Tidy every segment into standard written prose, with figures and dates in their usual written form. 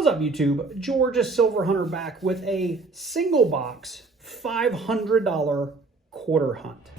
What's up, YouTube? Georgia Silver Hunter back with a single box $500 quarter hunt.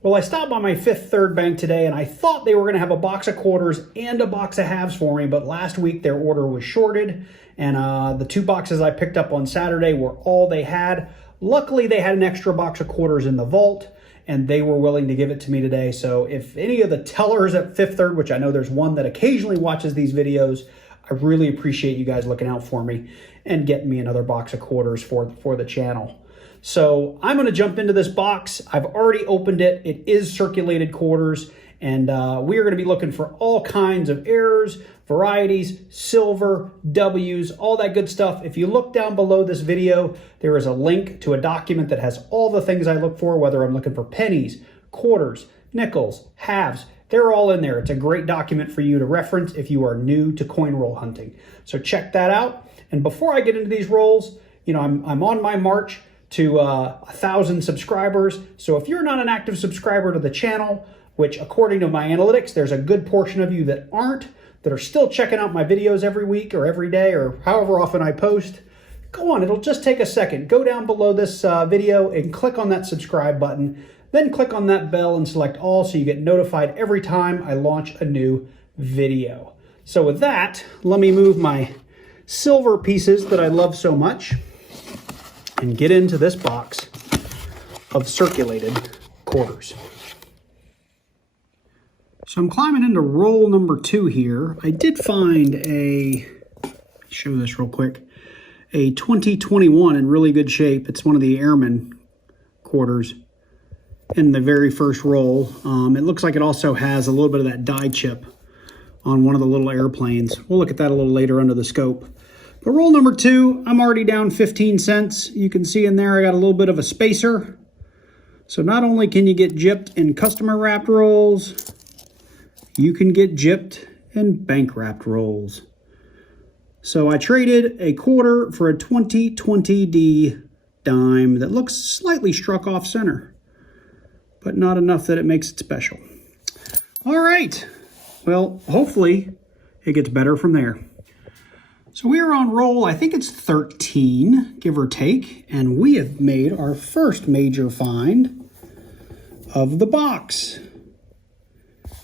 Well, I stopped by my Fifth Third Bank today and I thought they were going to have a box of quarters and a box of halves for me, but last week their order was shorted and the two boxes I picked up on Saturday were all they had. Luckily, they had an extra box of quarters in the vault and they were willing to give it to me today. So if any of the tellers at Fifth Third, which I know there's one that occasionally watches these videos, I really appreciate you guys looking out for me and getting me another box of quarters for the channel. So I'm going to jump into this box. I've already opened it. It is circulated quarters, and we are going to be looking for all kinds of errors, varieties, silver, W's, all that good stuff. If you look down below this video, there is a link to a document that has all the things I look for, whether I'm looking for pennies, quarters, nickels, halves. They're all in there. It's a great document for you to reference if you are new to coin roll hunting. So check that out. And before I get into these rolls, you know, I'm on my march to 1,000 subscribers. So if you're not an active subscriber to the channel, which according to my analytics, there's a good portion of you that aren't, that are still checking out my videos every week or every day or however often I post, go on, it'll just take a second. Go down below this video and click on that subscribe button, then click on that bell and select all so you get notified every time I launch a new video. So with that, let me move my silver pieces that I love so much and get into this box of circulated quarters. So I'm climbing into roll number 2 here. I did find show this real quick, a 2021 in really good shape. It's one of the airman quarters in the very first roll. It looks like it also has a little bit of that die chip on one of the little airplanes. We'll look at that a little later under the scope. But roll number 2, I'm already down 15 cents. You can see in there I got a little bit of a spacer. So not only can you get gypped in customer wrapped rolls, you can get gypped in bank wrapped rolls. So I traded a quarter for a 2020D dime that looks slightly struck off center, but not enough that it makes it special. All right, well, hopefully it gets better from there. So we are on roll, I think it's 13, give or take, and we have made our first major find of the box.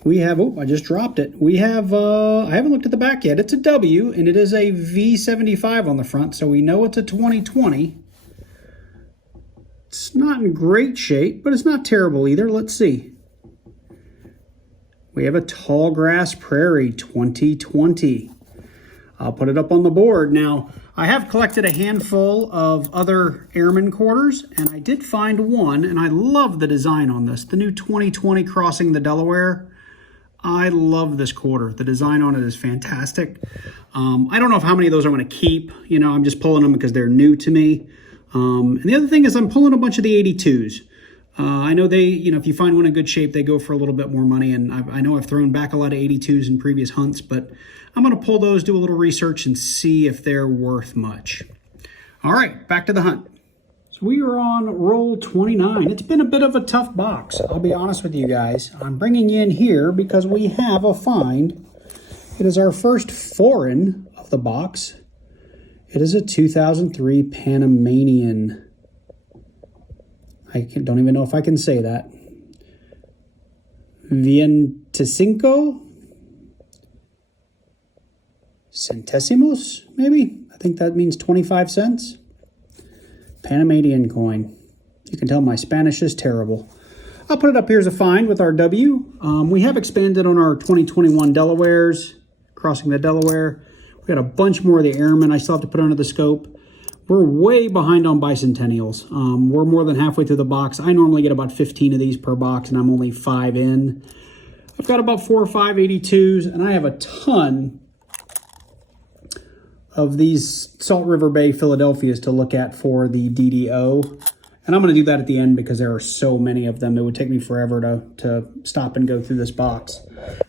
We have, oh, I just dropped it. We have, I haven't looked at the back yet. It's a W, and it is a V75 on the front, so we know it's a 2020. It's not in great shape, but it's not terrible either. Let's see. We have a Tall Grass Prairie 2020. I'll put it up on the board. Now, I have collected a handful of other airman quarters, and I did find one, and I love the design on this. The new 2020 Crossing the Delaware. I love this quarter. The design on it is fantastic. I don't know how many of those I'm going to keep. You know, I'm just pulling them because they're new to me. And the other thing is I'm pulling a bunch of the 82s. I know they, you know, if you find one in good shape, they go for a little bit more money. And I know I've thrown back a lot of 82s in previous hunts, but I'm going to pull those, do a little research, and see if they're worth much. All right, back to the hunt. So we are on roll 29. It's been a bit of a tough box, I'll be honest with you guys. I'm bringing you in here because we have a find. It is our first foreign of the box. It is a 2003 Panamanian. Don't even know if I can say that. Vienticinco centésimos, maybe? I think that means 25 cents. Panamanian coin. You can tell my Spanish is terrible. I'll put it up here as a find with our W. We have expanded on our 2021 Delawares, Crossing the Delaware. We got a bunch more of the airmen I still have to put under the scope. We're way behind on bicentennials. We're more than halfway through the box. I normally get about 15 of these per box, and I'm only 5 in. I've got about 4 or 5 82s, and I have a ton of these Salt River Bay Philadelphias to look at for the DDO. And I'm going to do that at the end because there are so many of them. It would take me forever to stop and go through this box.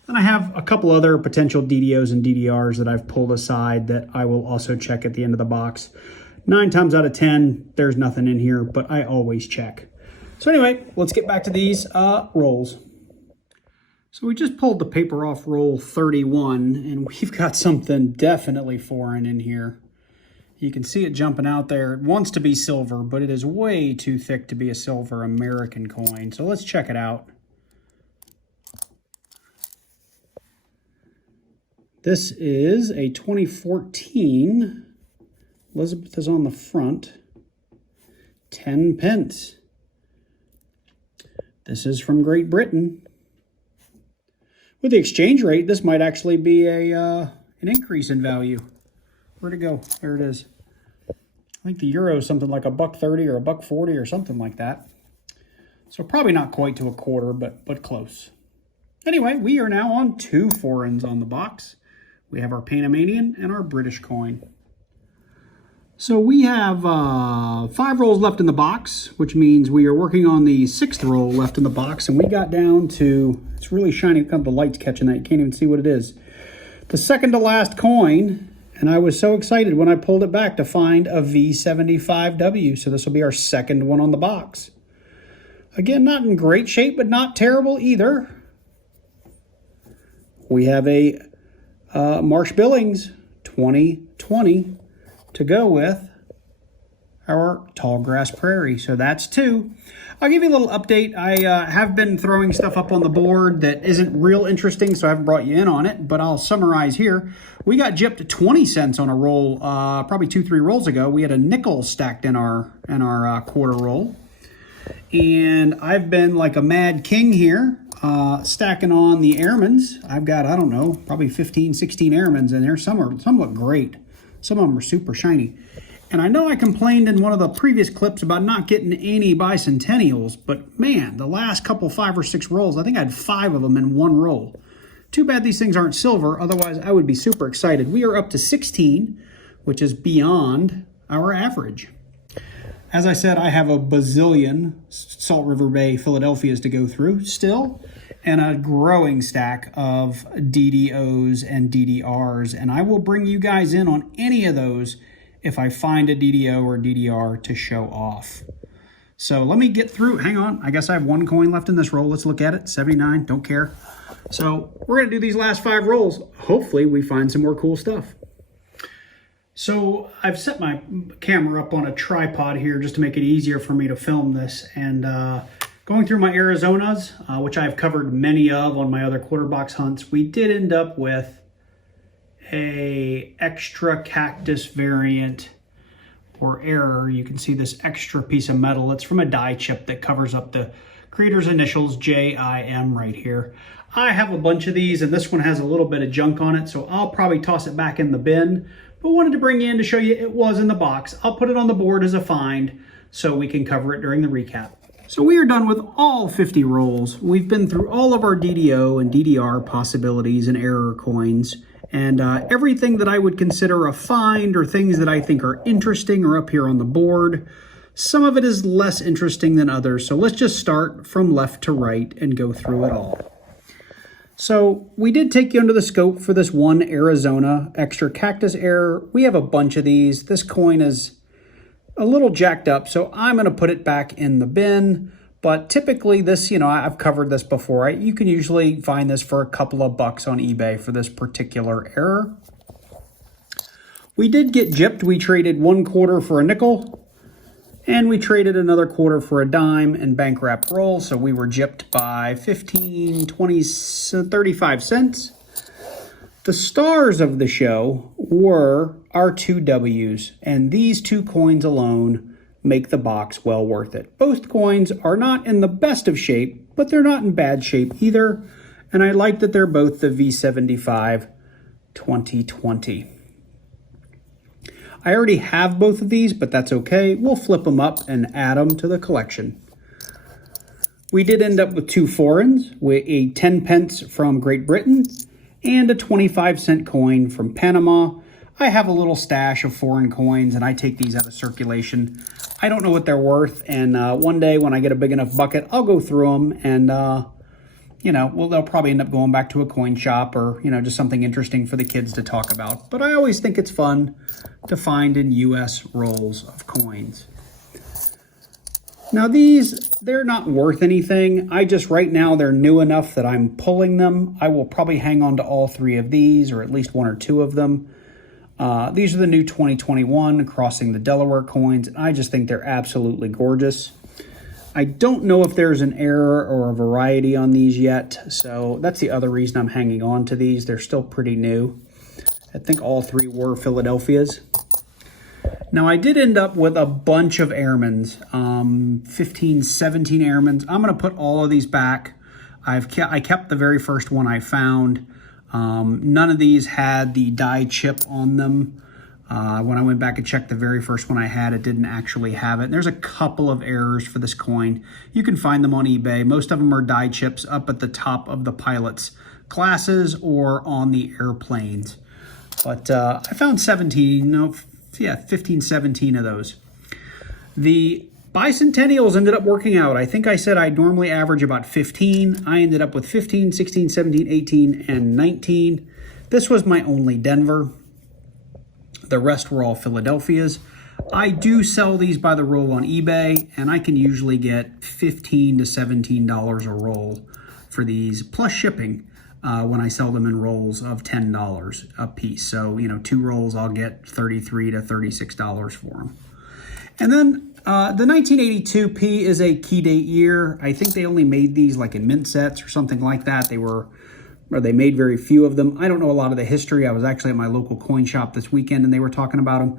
And I have a couple other potential DDOs and DDRs that I've pulled aside that I will also check at the end of the box. 9 times out of 10, there's nothing in here, but I always check. So anyway, let's get back to these rolls. So we just pulled the paper off roll 31, and we've got something definitely foreign in here. You can see it jumping out there. It wants to be silver, but it is way too thick to be a silver American coin. So let's check it out. This is a 2014. Elizabeth is on the front. 10 pence. This is from Great Britain. With the exchange rate, this might actually be an increase in value. Where'd it go? There it is. I think the euro is something like $1.30 or $1.40 or something like that. So probably not quite to a quarter, but close. Anyway, we are now on 2 foreigns on the box. We have our Panamanian and our British coin. So we have 5 rolls left in the box, which means we are working on the 6th roll left in the box. And we got down to, it's really shiny, the light's catching that. You can't even see what it is. The second to last coin, and I was so excited when I pulled it back to find a V75W. So this will be our 2nd one on the box. Again, not in great shape, but not terrible either. We have a Marsh Billings 2020 to go with our Tall Grass Prairie. So that's 2. I'll give you a little update. I have been throwing stuff up on the board that isn't real interesting, so I haven't brought you in on it, but I'll summarize here. We got gypped 20 cents on a roll probably 2-3 rolls ago. We had a nickel stacked in our quarter roll. And I've been like a mad king here, stacking on the Airmans. I've got, I don't know, probably 15, 16 Airmans in there. Some look great. Some of them are super shiny. And I know I complained in one of the previous clips about not getting any bicentennials, but man, the last couple 5 or 6 rolls, I think I had 5 of them in one roll. Too bad these things aren't silver, otherwise I would be super excited. We are up to 16, which is beyond our average. As I said, I have a bazillion Salt River Bay Philadelphias to go through still, and a growing stack of DDOs and DDRs, and I will bring you guys in on any of those if I find a DDO or DDR to show off. So let me get through. Hang on. I guess I have 1 coin left in this roll. Let's look at it. 79. Don't care. So we're going to do these last 5 rolls. Hopefully we find some more cool stuff. So I've set my camera up on a tripod here just to make it easier for me to film this. And going through my Arizonas, which I've covered many of on my other quarter box hunts, we did end up with a extra cactus variant or error. You can see this extra piece of metal. It's from a die chip that covers up the creator's initials, JIM, right here. I have a bunch of these, and this one has a little bit of junk on it, so I'll probably toss it back in the bin, but wanted to bring you in to show you it was in the box. I'll put it on the board as a find so we can cover it during the recap. So we are done with all 50 rolls. We've been through all of our DDO and DDR possibilities and error coins, and everything that I would consider a find or things that I think are interesting are up here on the board. Some of it is less interesting than others, so let's just start from left to right and go through it all. So we did take you under the scope for this one Arizona extra cactus error. We have a bunch of these. This coin is a little jacked up, so I'm going to put it back in the bin. But typically this, I've covered this before. You can usually find this for a couple of bucks on eBay for this particular error. We did get gypped. We traded 1/4 for a nickel, and we traded another 1/4 for a dime and bank wrap roll. So we were gypped by 15, 20, 35 cents. The stars of the show were our 2 W's, and these 2 coins alone make the box well worth it. Both coins are not in the best of shape, but they're not in bad shape either. And I like that they're both the V75 2020. I already have both of these, but that's okay. We'll flip them up and add them to the collection. We did end up with 2 foreigns, with a 10 pence from Great Britain and a 25-cent coin from Panama. I have a little stash of foreign coins, and I take these out of circulation. I don't know what they're worth, and one day when I get a big enough bucket, I'll go through them, and they'll probably end up going back to a coin shop or, just something interesting for the kids to talk about. But I always think it's fun to find in U.S. rolls of coins. Now these, they're not worth anything. Right now, they're new enough that I'm pulling them. I will probably hang on to all 3 of these, or at least 1 or 2 of them. These are the new 2021 Crossing the Delaware coins. I just think they're absolutely gorgeous. I don't know if there's an error or a variety on these yet, so that's the other reason I'm hanging on to these. They're still pretty new. I think all 3 were Philadelphia's. Now, I did end up with a bunch of Airmans, 15, 17 Airmans. I'm going to put all of these back. I kept the very first one I found. None of these had the die chip on them. When I went back and checked the very first one I had, it didn't actually have it. And there's a couple of errors for this coin. You can find them on eBay. Most of them are die chips up at the top of the pilot's glasses or on the airplanes. But I found 15, 17 of those. The bicentennials ended up working out. I think I said I'd normally average about 15. I ended up with 15, 16, 17, 18, and 19. This was my only Denver. The rest were all Philadelphia's. I do sell these by the roll on eBay, and I can usually get $15 to $17 a roll for these, plus shipping. When I sell them in rolls of $10 a piece. So, 2 rolls, I'll get $33 to $36 for them. And then the 1982P is a key date year. I think they only made these like in mint sets or something like that. They made very few of them. I don't know a lot of the history. I was actually at my local coin shop this weekend and they were talking about them.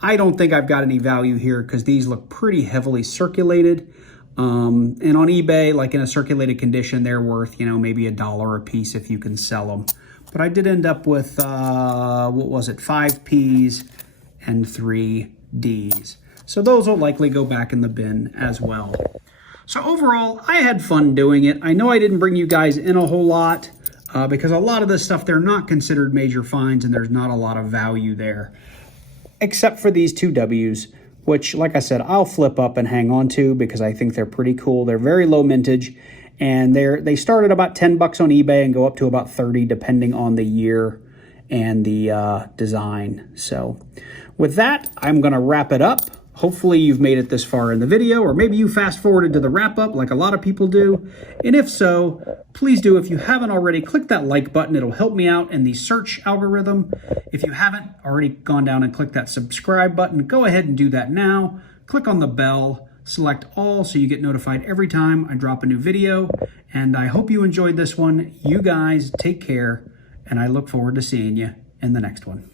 I don't think I've got any value here because these look pretty heavily circulated. And on eBay, like in a circulated condition, they're worth, maybe $1 a piece if you can sell them. But I did end up with, 5 P's and 3 D's. So those will likely go back in the bin as well. So overall, I had fun doing it. I know I didn't bring you guys in a whole lot because a lot of this stuff, they're not considered major finds and there's not a lot of value there. Except for these 2 W's. Which, like I said, I'll flip up and hang on to because I think they're pretty cool. They're very low mintage, and they start at about $10 on eBay and go up to about 30 depending on the year and the design. So with that, I'm going to wrap it up. Hopefully you've made it this far in the video, or maybe you fast forwarded to the wrap up like a lot of people do. And if so, please do, if you haven't already, click that like button. It'll help me out in the search algorithm. If you haven't already gone down and clicked that subscribe button, go ahead and do that now. Click on the bell, select all so you get notified every time I drop a new video. And I hope you enjoyed this one. You guys take care, and I look forward to seeing you in the next one.